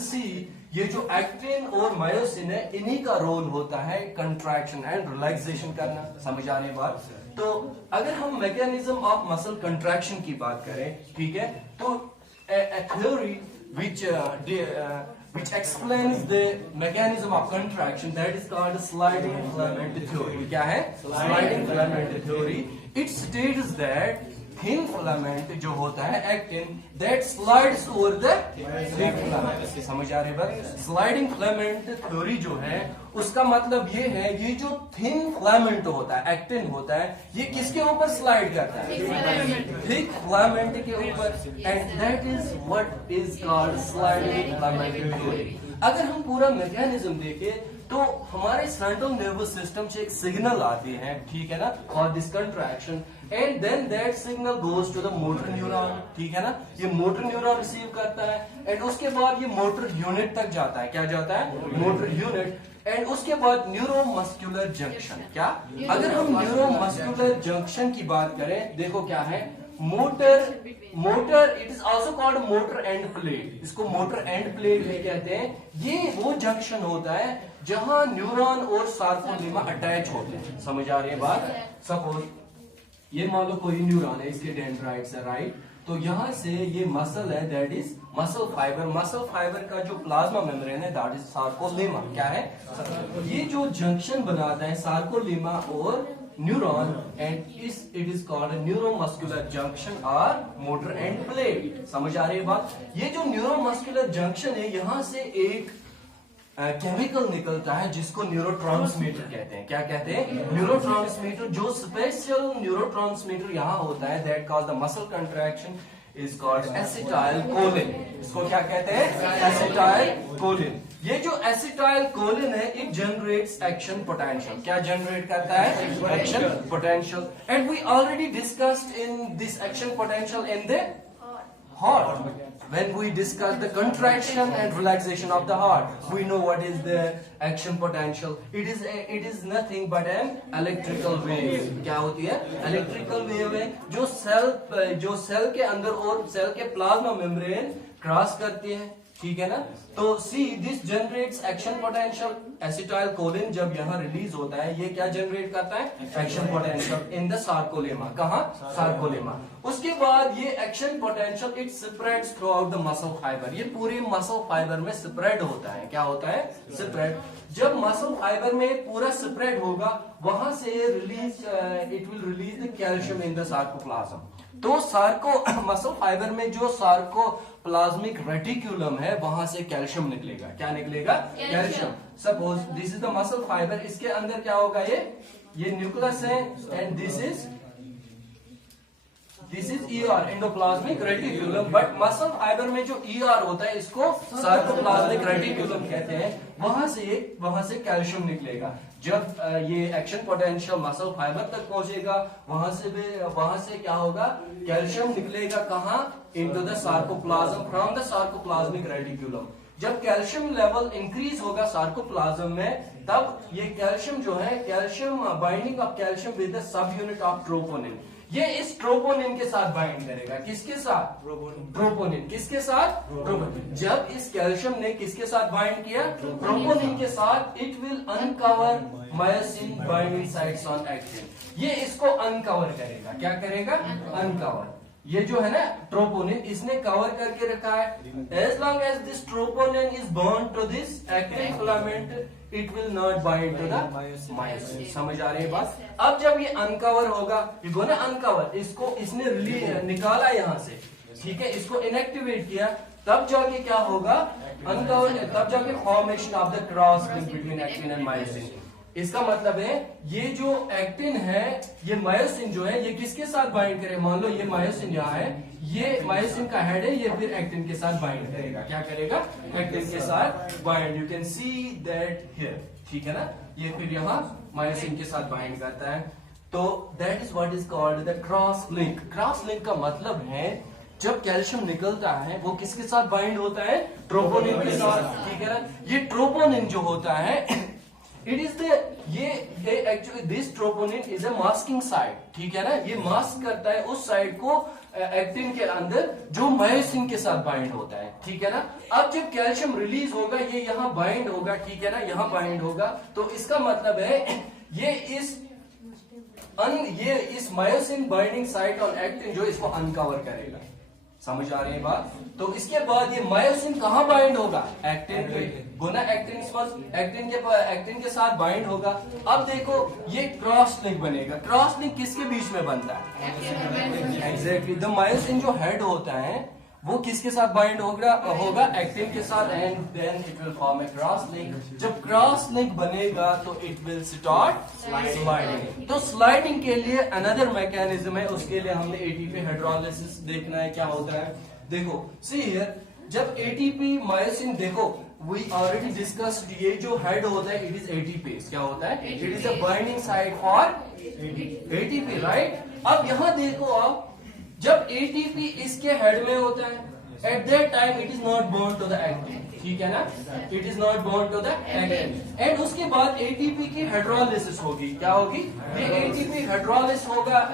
सी ये जो एक्टिन और मायोसिन है इन्हीं का रोल होता है कंट्रैक्शन एंड रिलैक्सेशन करना। समझ आने बात। तो अगर हम मैकेनिज्म ऑफ मसल कंट्रैक्शन की बात करें, ठीक है, तो a theory which explains the mechanism of contraction, that is called sliding filament theory. क्या है? Sliding filament theory. It states that thin filament जो होता है actin that slides over the thick filament. समझ आ रही बात? Sliding filament theory जो है उसका मतलब ये है, ये जो थिन फिलामेंट होता है, एक्टिन होता है, ये किसके ऊपर स्लाइड करता है? थिक फिलामेंट के ऊपर। And that is what is called sliding filament theory. अगर हम पूरा मैकेनिज्म देखें तो हमारे सेंट्रल नर्वस सिस्टम से एक सिग्नल आती है, ठीक है ना, for this contraction, and then that signal goes to the motor neuron, ठीक है ना, ये मोटर न्यूरॉन रिसीव करता है एंड उसके बाद ये मोटर यूनिट तक जाता है। क्या जाता है? Motor unit. एंड उसके बाद न्यूरोमस्कुलर जंक्शन। क्या? अगर हम न्यूरोमस्कुलर जंक्शन की बात करें, देखो क्या है, motor it is also called motor end plate, इसको मोटर एंड प्लेट भी कहते हैं। ये वो जंक्शन होता है जहां न्यूरॉन और सार्कोलेमा अटैच होते हैं। समझ आ रही है बात? सपोज ये मान लो कोई न्यूरॉन है, इसके डेंड्राइट्स है, राइट, तो यहां से ये मसल है, that is muscle fibre. Muscle fibre का जो प्लाज्मा मेम्ब्रेन है दैट इज सार्कोलेमा। क्या है? ये जो जंक्शन बनाता है सार्कोलेमा और neuron, and it is called neuromuscular junction और मोटर एंड प्लेट। समझ आ रही है बात? ये जो न्यूरोमस्कुलर जंक्शन है, यहां से एक केमिकल निकलता है जिसको न्यूरोट्रांसमीटर कहते हैं। क्या कहते हैं? न्यूरोट्रांसमीटर। जो स्पेशल न्यूरोट्रांसमीटर यहाँ होता है that cause the muscle contraction is called acetylcholine. इसको क्या कहते हैं? Acetylcholine. ये जो एसिटाइल कोलिन है इट जनरेट्स एक्शन पोटेंशियल। क्या जनरेट करता है? Action potential. And we already discussed in this action potential in the heart. When we discuss the contraction and relaxation of the heart, we know what is the action potential. It is nothing but an electrical wave. क्या होती है? Electrical wave है जो cell के अंदर और cell के plasma membrane cross करती है, ठीक है ना। तो see this generates action potential. Acetyl choline जब यहाँ रिलीज होता है ये क्या जनरेट करता है? Action potential in the sarcolemma. कहाँ? सार्कोलेमा। उसके बाद ये action potential it spreads through out the muscle fibre. ये पूरी मसल फाइबर में स्प्रेड होता है। क्या होता है? स्प्रेड। जब मसल फाइबर में पूरा स्प्रेड होगा वहां से release it will release the calcium in the sarcoplasm. तो मसल फाइबर में जो सार्कोप्लाज्मिक रेटिक्यूलम है वहां से कैल्शियम निकलेगा। क्या निकलेगा? Calcium. Suppose this is the muscle fibre, इसके अंदर क्या होगा? ये न्यूक्लियस है and this is ER, endoplasmic reticulum. But muscle fibre में जो ईआर होता है इसको सार्कोप्लाज्मिक रेटिक्यूलम कहते हैं। वहां से कैल्शियम निकलेगा। जब ये एक्शन पोटेंशियल मसल फाइबर तक पहुंचेगा वहां से क्या होगा? कैल्शियम निकलेगा। कहां? Into the sarcoplasm from the sarcoplasmic reticulum. जब कैल्शियम लेवल इंक्रीज होगा सार्कोप्लाज्म में, तब ये कैल्शियम जो है, calcium binding of calcium with the sub unit of troponin, ये इस ट्रोपोनिन के साथ बाइंड करेगा। किसके साथ? ट्रोपोनिन। किसके साथ? ट्रोपोनिन। जब इस कैल्शियम ने किसके साथ बाइंड किया? ट्रोपोनिन के साथ, it will uncover myosin binding sites on actin. ये इसको अनकवर करेगा। क्या करेगा? अनकवर। ये जो है ना ट्रोपोनिन, इसने कवर करके रखा है। As long as this troponin is bond to this actin filament it will not bind to the myosin. समझ आ रही है बात? अब जब ये अनकवर होगा, ये ना अनकवर, इसने निकाला यहां से, ठीक है, इसको इनएक्टिवेट किया, तब जाके क्या होगा? अनकवर, तब जाके formation of the cross link between actin and myosin. इसका मतलब है ये जो एक्टिन है, ये मायोसिन जो है, ये किसके साथ बाइंड करे? मान लो ये मायोसिन यहाँ है, ये मायोसिन का हेड है, ये फिर एक्टिन के साथ बाइंड करेगा। क्या करेगा? एक्टिन के साथ bind. You can see that here, ठीक है ना। ये फिर यहाँ मायोसिन के साथ बाइंड करता है। तो that is what is called the cross link. Cross link का मतलब है जब कैल्शियम निकलता है वो किसके साथ बाइंड होता है? ट्रोपोनिन के साथ, ठीक है ना। ये ट्रोपोनिन जो होता है it is actually this troponin is a masking site, ठीक है ना। ये मास्क करता है उस साइड को एक्टिन के अंदर जो मायोसिन के साथ बाइंड होता है, ठीक है ना। अब जब कैल्शियम रिलीज होगा ये यहाँ बाइंड होगा, ठीक है ना, यहाँ बाइंड होगा, तो इसका मतलब है ये इस myosin binding site on actin जो इसको अनकवर करेगा। समझ आ रही है बात। तो इसके बाद ये मायोसिन कहाँ बाइंड होगा, एक्टिन के गुना एक्टिन के साथ बाइंड होगा। अब देखो ये क्रॉस लिंक बनेगा। क्रॉस लिंक किसके बीच में बनता है, एग्जैक्टली द मायोसिन जो हेड होता है वो किसके साथ बाइंड होगा एक्टिन के साथ, and then it will form a cross link. जब क्रॉस लिंक बनेगा तो इट विल स्टार्ट स्लाइडिंग। तो स्लाइडिंग के लिए अनदर मैकेनिज्म है, उसके लिए हमने एटीपी हाइड्रोलिसिस देखना है क्या होता है। देखो सी हियर, जब एटीपी मायोसिन, देखो वी ऑलरेडी डिस्कस्ड, ये जो हेड होता है इट इज एटीपी। क्या होता है, it is a binding site for ATP, right. अब यहां देखो आप, जब एटीपी इसके हेड में होता है, at that time it is not bond to the actin, ठीक है ना, it is not bond to the actin. And उसके बाद एटीपी की हाइड्रोलिसिस होगी। क्या होगी, ये एटीपी हाइड्रोलिस होगा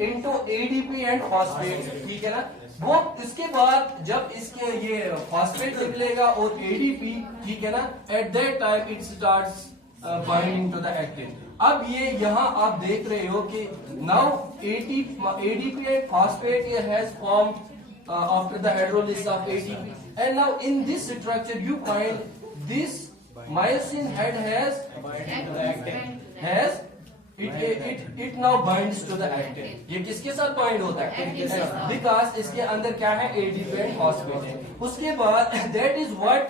इनटू एडीपी एंड फॉस्फेट, ठीक है ना। वो इसके बाद जब इसके ये फॉस्फेट निकलेगा और एडीपी, ठीक है ना, at that time it starts binding to the actin. अब ये यहाँ आप देख रहे हो कि now ADP and phosphate has formed after the hydrolysis of ATP, and now in this structure you find this myosin head it now binds to the actin. ये किसके साथ बाइंड होता है, बिकॉज इसके अंदर क्या है, ADP and phosphate है। उसके बाद that is what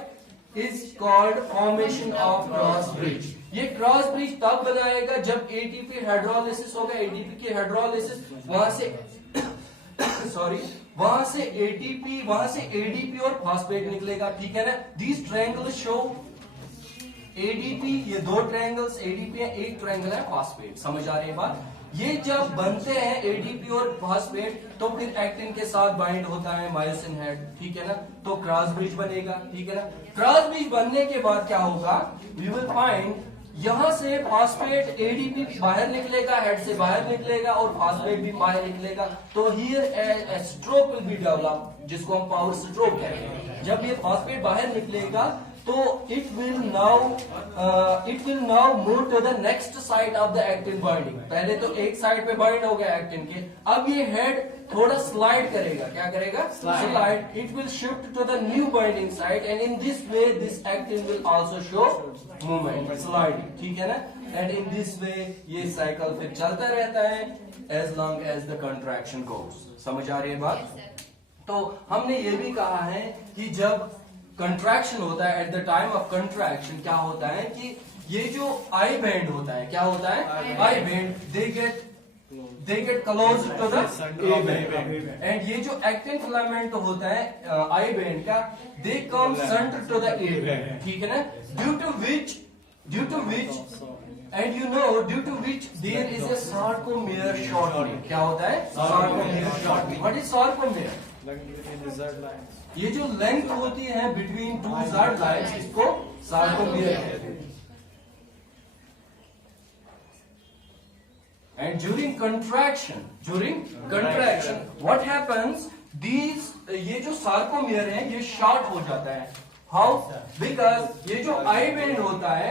is called formation of cross bridge। ये क्रॉस ब्रिज तब बनाएगा जब एटीपी हाइड्रोलिसिस होगा, एटीपी की हाइड्रोलिसिस, वहां से एटीपी, वहां से एडीपी और फॉस्फेट निकलेगा, ठीक है ना। दीज ट्रायंगल्स शो एडीपी, ये दो ट्रायंगल्स एडीपी है, एक ट्रायंगल है फॉस्फेट। समझ आ रही है बात। ये जब बनते हैं एडीपी और फॉस्फेट तो फिर एक्टिन के साथ बाइंड होता है मायोसिन हेड, ठीक है ना, तो क्रॉस ब्रिज बनेगा, ठीक है ना। क्रॉस ब्रिज बनने के बाद क्या होगा, वी विल फाइंड यहां से फॉस्फेट एडीपी बाहर निकलेगा, हेड से बाहर निकलेगा और फॉस्फेट भी बाहर निकलेगा। तो here A stroke will be develop, जिसको हम पावर स्ट्रोक कहते हैं। जब ये फॉस्फेट बाहर निकलेगा तो it will now move to the next side of the actin binding. पहले तो एक साइड पे बाइंड हो गया एक्टिन के, अब ये हेड थोड़ा स्लाइड करेगा। क्या करेगा, slide. It will shift to the new binding side, and in this way this actin will also show movement, sliding, ठीक है ना। एंड इन दिस वे ये साइकिल फिर चलता रहता है as long as the contraction goes. समझ आ रही है बात। तो हमने ये भी कहा है कि जब कंट्रैक्शन होता है, at the time of contraction क्या होता है कि ये जो आई बैंड होता है, क्या होता है, I band, they get close to the A band. And ये जो एक्टिन फिलामेंट होता है आई बैंड का, they come centre to the A band, ठीक है ना। Due to which and you know due to which there is a sarcomere shortening। क्या होता है, sarcomere shortening। What is sarcomere? ये जो लेंथ होती है बिटवीन टू Z लाइन्स, इसको सार्कोमियर कहते हैं। And during contraction what happens, these, ये जो सार्कोमियर है ये शॉर्ट हो जाता है। हाउ, बिकॉज ये जो आई बैंड होता है,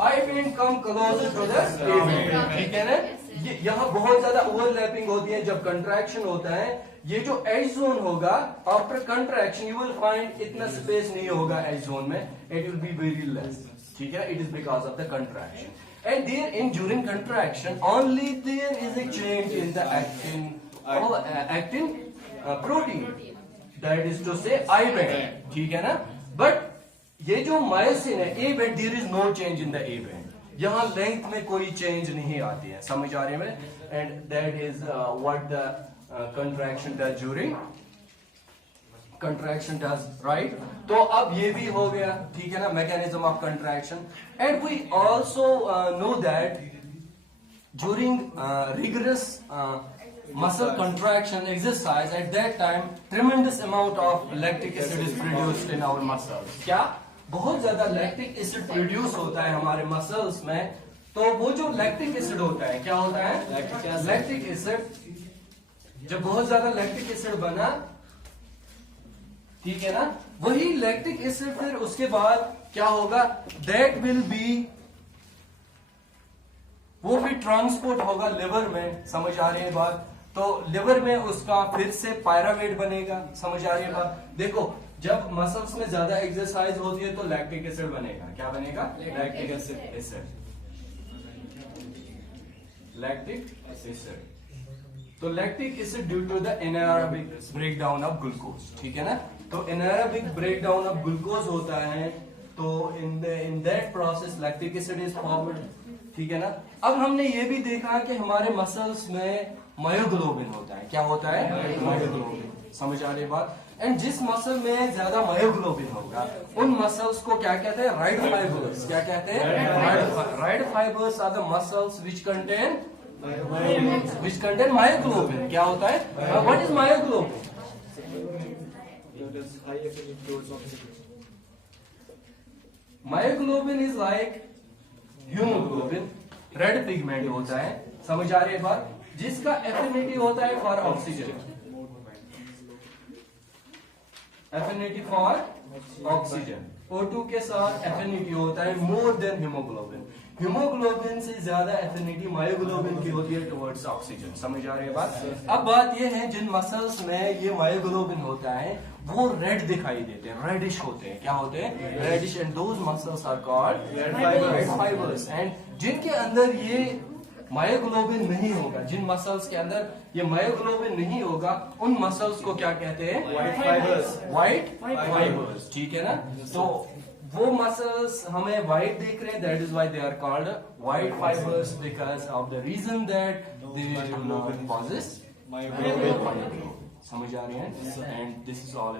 I band come closer to the A band, ठीक है ना। ये यहाँ बहुत ज्यादा ओवरलैपिंग होती है जब कंट्रैक्शन होता है। ये जो एज जोन होगा after contraction you will find इतना स्पेस नहीं होगा एज जोन में, it will be very less, ठीक है। It is because of the contraction. And there in during contraction only there is a change in the actin protein, that is to say I band, ठीक है ना। But ये जो myosin है A band, there is no change in the A band, यहाँ length में कोई change नहीं आती है। समझ आ रही है। And that is what the contraction does during contraction does, right। तो अब ये भी हो गया, ठीक है ना, mechanism of contraction। and we also know that during rigorous muscle contraction exercise, at that time tremendous amount of lactic acid is produced in our muscles। क्या, बहुत ज्यादा lactic acid produce होता है हमारे muscles में। तो वो जो lactic acid होता है, क्या होता है, lactic acid जब बहुत ज्यादा लैक्टिक एसिड बना, ठीक है ना, वही लैक्टिक एसिड फिर उसके बाद क्या होगा, दैट विल बी, वो भी ट्रांसपोर्ट होगा लिवर में, समझ आ रही है बात। तो लिवर में उसका फिर से पायरावेट बनेगा, समझ आ रही है बात। देखो जब मसल्स में ज्यादा एक्सरसाइज होती है तो लैक्टिक एसिड बनेगा, क्या बनेगा, लैक्टिक एसिड, लैक्टिक एसिड। तो lactic acid due to the anaerobic breakdown of glucose, ठीक है ना। तो एनारोबिक ब्रेकडाउन ऑफ ग्लूकोज होता है, तो in that process lactic acid is formed, ठीक है ना। अब हमने ये भी देखा कि हमारे मसल्स में मायोग्लोबिन होता है, क्या होता है, मायोग्लोबिन, समझ आ रही बात। एंड जिस मसल में ज्यादा मायोग्लोबिन होगा उन मसल्स को क्या कहते हैं, राइट फाइबर्स, क्या कहते हैं, right fibres are the muscles which contain myoglobin. क्या होता है, what is myoglobin, myoglobin is like haemoglobin, red pigment होता है, समझ आ रही है बात, जिसका एफिनिटी होता है for oxygen, affinity for oxygen, O2 के साथ एफिनिटी होता है मोर देन हीमोग्लोबिन। हीमोग्लोबिन से ज्यादा एफिनिटी मायोग्लोबिन की होती है टुवर्ड्स ऑक्सीजन, समझ आ रही है बात। अब बात ये है जिन मसल्स में ये मायोग्लोबिन होता है वो रेड दिखाई देते हैं, रेडिश होते हैं, क्या होते हैं, reddish, and those muscles are called red fibres. एंड जिनके अंदर ये मायोग्लोबिन नहीं होगा, जिन मसल्स के अंदर ये मायोग्लोबिन नहीं होगा उन मसल्स को क्या कहते हैं, व्हाइट फाइबर्स, व्हाइट फाइबर्स, ठीक है ना। तो वो मसल्स हमें व्हाइट दिख रहे हैं, that is why they are called white fibres, because of the reason that they do not possess myoglobin, समझ आ रही है। And this is all.